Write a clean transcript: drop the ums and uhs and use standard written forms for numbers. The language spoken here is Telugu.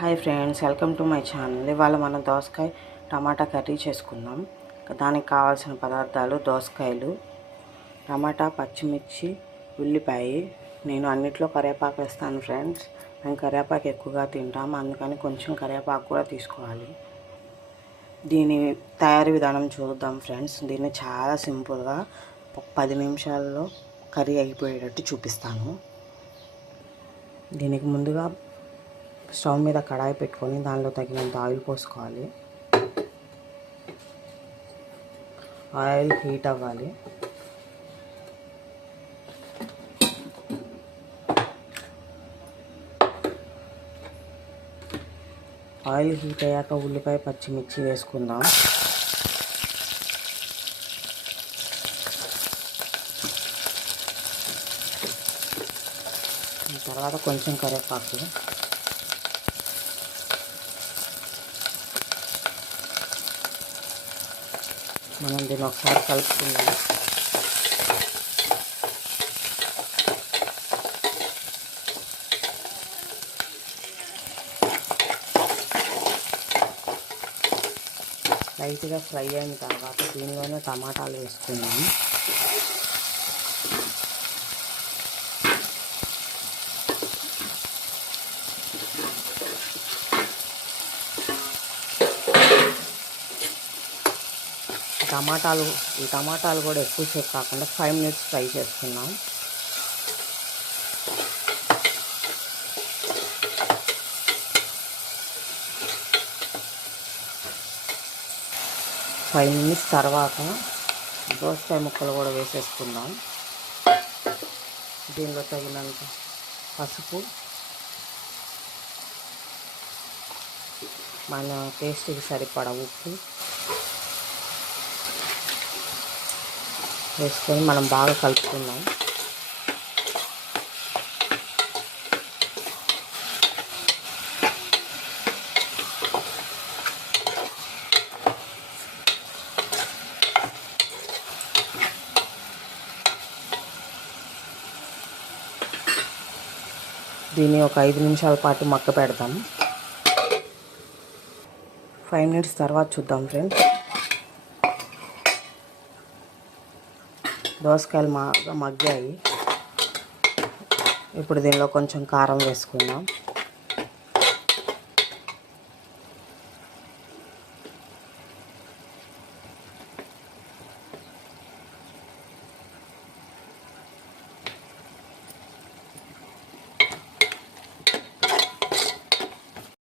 Hi friends, welcome to my channel. ఇవాళ మనం దోసకాయ టమాటా కర్రీ చేసుకుందాం. దానికి కావాల్సిన పదార్థాలు: దోసకాయలు, టమాటా, పచ్చిమిర్చి, ఉల్లిపాయ. నేను అన్నిట్లో కరివేపాకు వేస్తాను ఫ్రెండ్స్. మేము కరివేపాకు ఎక్కువగా తింటాము, అందుకని కొంచెం కరివేపాకు కూడా తీసుకోవాలి. దీని తయారీ విధానం చూద్దాం ఫ్రెండ్స్. దీన్ని చాలా సింపుల్గా 10 నిమిషాల్లో కర్రీ అయిపోయేటట్టు చూపిస్తాను. దీనికి ముందుగా స్టవ్ మీద కడాయి పెట్టుకొని దానిలో తగినంత ఆయిల్ పోసుకోవాలి. ఆయిల్ హీట్ అవ్వాలి. ఆయిల్ హీట్ అయ్యాక ఉల్లిపాయ, పచ్చిమిర్చి వేసుకుందాం. తర్వాత కొంచెం కరివేపాకు, మనం దీన్ని ఒకసారి కలుపుకుందాం. లైట్గా ఫ్రై అయిన తర్వాత దీనిలోనే టమాటాలు వేసుకుందాం. ఈ టమాటాలు కూడా ఎక్కువసేపు కాకుండా 5 మినిట్స్ ఫ్రై చేసుకున్నాం. ఫైవ్ మినిట్స్ తర్వాత దోసకాయ ముక్కలు కూడా వేసేసుకుందాం. దీనిలో తగినంత పసుపు, మన టేస్ట్కి సరిపడా ఉప్పు వేసుకొని మనం బాగా కలుపుకుందాం. దీన్ని ఒక 5 నిమిషాల పాటు మక్క పెడతాం. 5 మినిట్స్ తర్వాత చూద్దాం ఫ్రెండ్స్. దోసకాయలు మగ్గాయి. ఇప్పుడు దీనిలో కొంచెం కారం వేసుకుందాం.